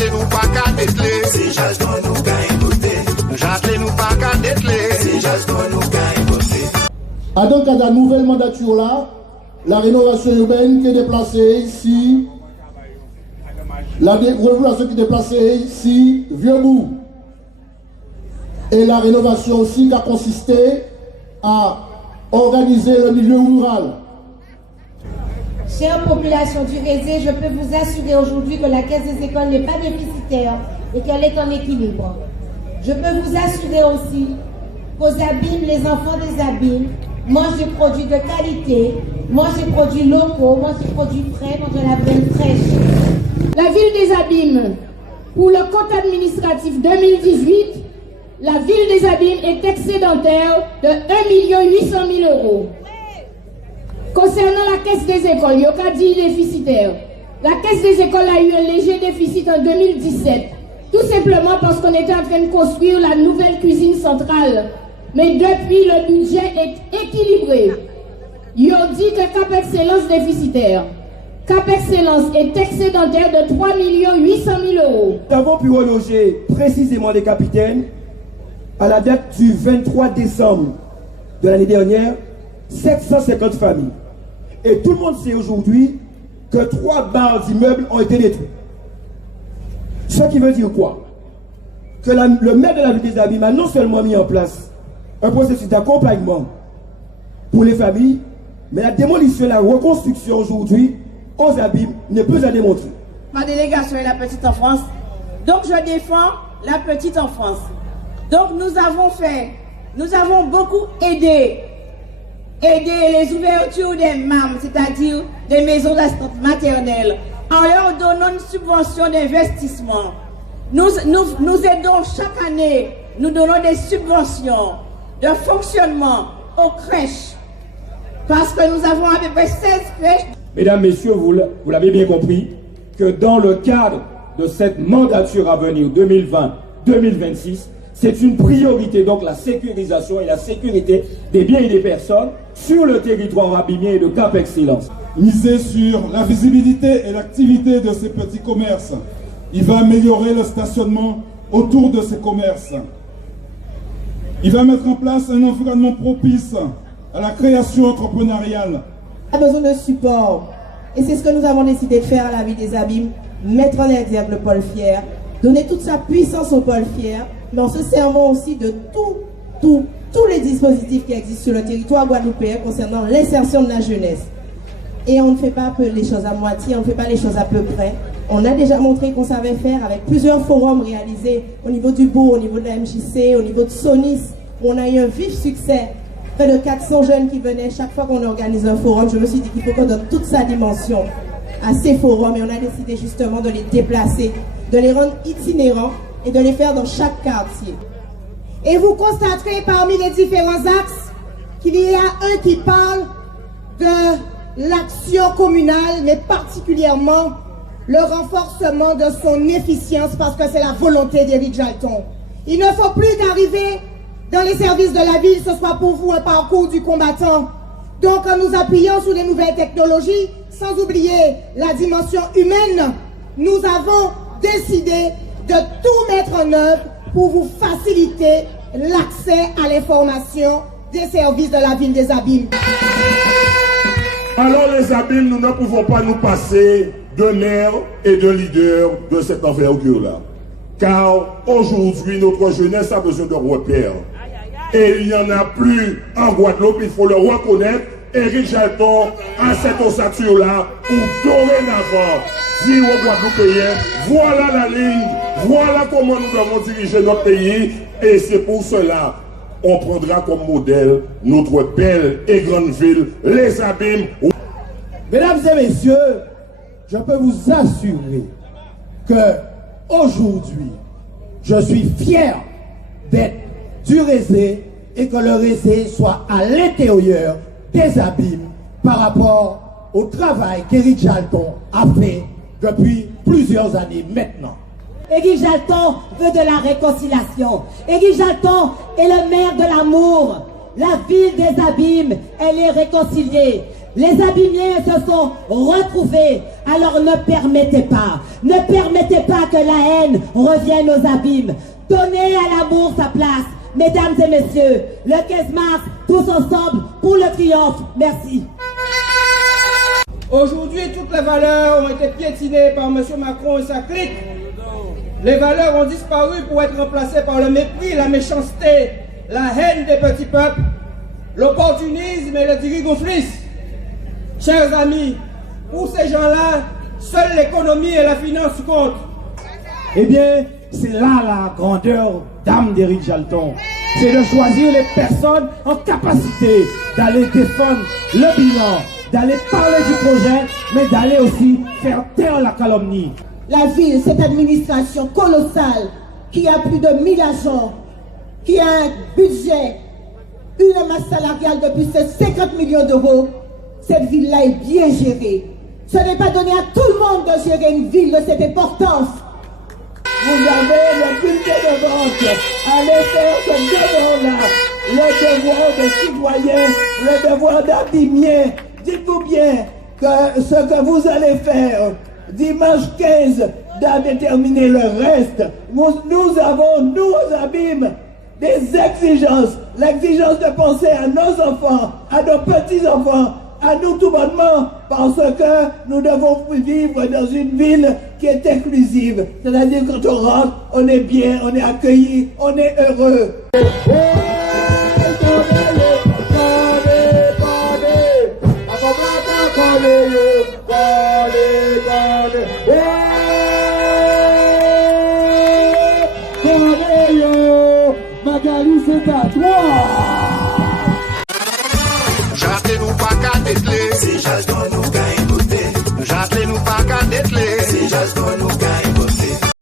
J'attends nous pas qu'à dételer. Si j'attends nous qu'à écouter. J'attends nous pas qu'à dételer. Si j'attends nous qu'à écouter. À donc à la nouvelle mandature là, la rénovation urbaine qui est déplacée ici, la rénovation qui est déplacée ici, Vieux-Bourg. Et la rénovation aussi qui a consisté à organiser le milieu rural. Chère population du Rézé, je peux vous assurer aujourd'hui que la caisse des écoles n'est pas déficitaire et qu'elle est en équilibre. Je peux vous assurer aussi qu'aux abîmes, les enfants des abîmes mangent des produits de qualité, mangent des produits locaux, mangent des produits frais, mangent de la viande fraîche. La ville des abîmes, pour le compte administratif 2018, la ville des abîmes est excédentaire de 1 800 000 euros. Concernant la caisse des écoles, il y a dit déficitaire. La caisse des écoles a eu un léger déficit en 2017, tout simplement parce qu'on était en train de construire la nouvelle cuisine centrale. Mais depuis, le budget est équilibré. Ils ont dit que Cap Excellence déficitaire. Cap Excellence est excédentaire de 3 800 000 euros. Nous avons pu reloger précisément les capitaines à la date du 23 décembre de l'année dernière, 750 familles. Et tout le monde sait aujourd'hui que 3 barres d'immeubles ont été détruits. Ce qui veut dire quoi? Que le maire de la ville des Abîmes a non seulement mis en place un processus d'accompagnement pour les familles, mais la démolition et la reconstruction aujourd'hui aux Abîmes n'est plus à démontrer. Ma délégation est la petite enfance, donc je défends la petite enfance. Donc nous avons beaucoup aidé les ouvertures des MAM, c'est-à-dire des maisons d'assistance maternelle, en leur donnant une subvention d'investissement. Nous aidons chaque année, nous donnons des subventions de fonctionnement aux crèches, parce que nous avons à peu près 16 crèches. Mesdames, Messieurs, vous l'avez bien compris, que dans le cadre de cette mandature à venir 2020-2026, c'est une priorité, donc la sécurisation et la sécurité des biens et des personnes sur le territoire abîmien et de Cap Excellence. Miser sur la visibilité et l'activité de ces petits commerces. Il va améliorer le stationnement autour de ces commerces. Il va mettre en place un environnement propice à la création entrepreneuriale. On a besoin de support. Et c'est ce que nous avons décidé de faire à la ville des Abîmes, mettre en exergue le pôle fier, donner toute sa puissance au pôle fier, mais en se servant aussi de tous les dispositifs qui existent sur le territoire guadeloupéen concernant l'insertion de la jeunesse. Et on ne fait pas les choses à moitié, on ne fait pas les choses à peu près. On a déjà montré qu'on savait faire avec plusieurs forums réalisés au niveau du Bourg, au niveau de la MJC, au niveau de Sonis, où on a eu un vif succès. Près de 400 jeunes qui venaient chaque fois qu'on organise un forum. Je me suis dit qu'il faut qu'on donne toute sa dimension à ces forums et on a décidé justement de les déplacer, de les rendre itinérants et de les faire dans chaque quartier. Et vous constaterez parmi les différents axes qu'il y a un qui parle de l'action communale, mais particulièrement le renforcement de son efficience, parce que c'est la volonté d'Éric Jalton. Il ne faut plus qu'arriver dans les services de la ville, ce soit pour vous un parcours du combattant. Donc en nous appuyant sur les nouvelles technologies, sans oublier la dimension humaine, nous avons décidé de tout mettre en œuvre pour vous faciliter l'accès à l'information des services de la ville des Abîmes. Alors les Abîmes, nous ne pouvons pas nous passer de maires et de leaders de cette envergure-là. Car aujourd'hui, notre jeunesse a besoin de repères. Et il n'y en a plus en Guadeloupe, il faut le reconnaître. Éric Jalton a cette ossature-là pour dorénavant dire aux Guadeloupéens, voilà la ligne, voilà comment nous devons diriger notre pays. Et c'est pour cela on prendra comme modèle notre belle et grande ville, les Abîmes. Mesdames et messieurs, je peux vous assurer que aujourd'hui, je suis fier d'être du Rézé et que le Rézé soit à l'intérieur des Abîmes par rapport au travail qu'Éric Jalton a fait depuis plusieurs années maintenant. Éric Jalton veut de la réconciliation. Éric Jalton est le maire de l'amour. La ville des Abîmes, elle est réconciliée. Les Abimiens se sont retrouvés. Alors ne permettez pas que la haine revienne aux abîmes. Donnez à l'amour sa place. Mesdames et messieurs, le 15 mars, tous ensemble pour le triomphe. Merci. Aujourd'hui, toutes les valeurs ont été piétinées par M. Macron et sa clique. Les valeurs ont disparu pour être remplacées par le mépris, la méchanceté, la haine des petits peuples, l'opportunisme et le dirigoflisme. Chers amis, pour ces gens-là, seule l'économie et la finance comptent. Eh bien, c'est là la grandeur d'âme d'Éric Jalton. C'est de choisir les personnes en capacité d'aller défendre le bilan, d'aller parler du projet, mais d'aller aussi faire taire la calomnie. La ville, cette administration colossale, qui a plus de 1000 agents, qui a un budget, une masse salariale de plus de 50 millions d'euros, cette ville-là est bien gérée. Ce n'est pas donné à tout le monde de gérer une ville de cette importance. Vous avez le bulletin de vote. Allez faire ce devoir-là. Le devoir des citoyens, le devoir d'Abimiens. Dites-vous bien que ce que vous allez faire dimanche 15 doit déterminer le reste. Nous avons, nous aux Abîmes, des exigences. L'exigence de penser à nos enfants, à nos petits-enfants, à nous tout bonnement, parce que nous devons vivre dans une ville qui est inclusive. C'est-à-dire quand on rentre, on est bien, on est accueilli, on est heureux. Magali, c'est à toi.